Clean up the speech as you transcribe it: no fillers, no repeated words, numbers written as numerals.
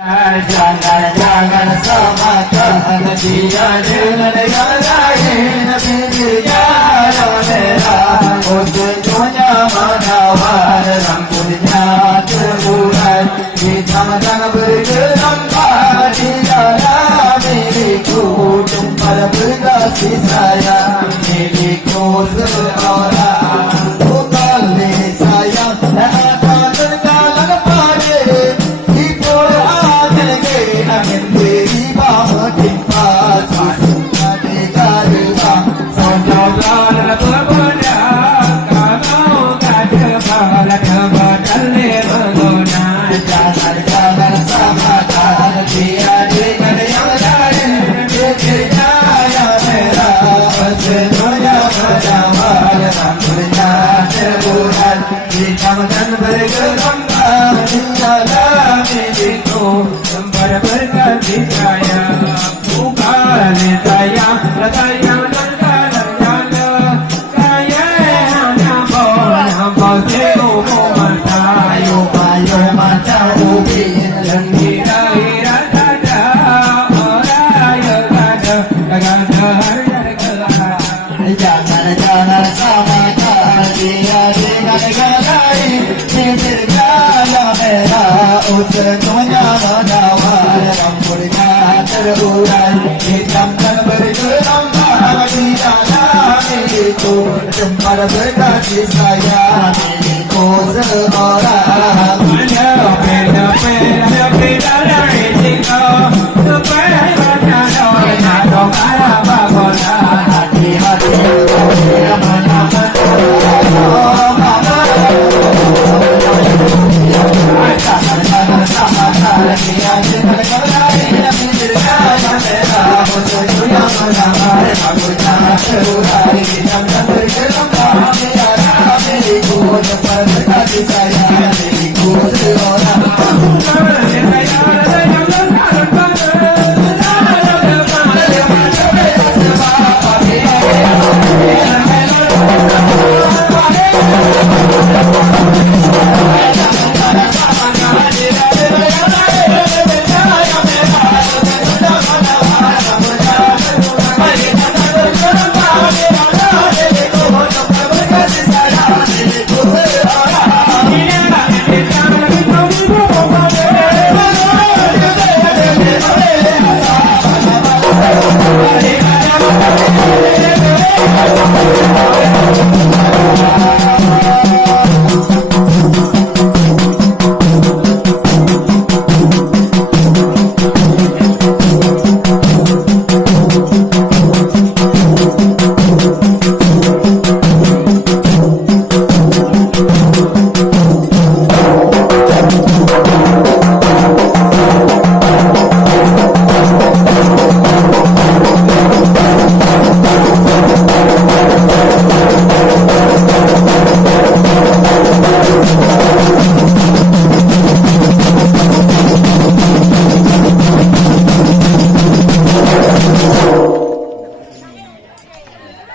Jangan samakan dia dengan yang lain. Bila merah, ujungnya menawar, rambutnya terurai, hitam dan bergelambar di dalam milikku. Jumpa berkasih sayang milikku seorang. Bukan sayang dan akan terkalang pada angin beri bahawa timpa susunya digaduhkan sonjaulah berbeda kalau gada bala kebadali berguna jangan samakan dia dengan yang lain dirinya yang merah semuanya berdamai rambutnya terurai hitam dan bergelombang di dalam milikku berkati saya bukan sayang sayang dan jaga kaya hanya boleh teu mata ayo mata ubi dan kira ada orang yang ada jangan samakan dia dengan yang lain bibirnya yang merah semuanya menawar rambutnya terurai hitam dan bergelombang di dalam milikku tempat berkasih sayang milikku seorang beda dari cinta supaya banyak hati-hati yang menahan sama-sama dia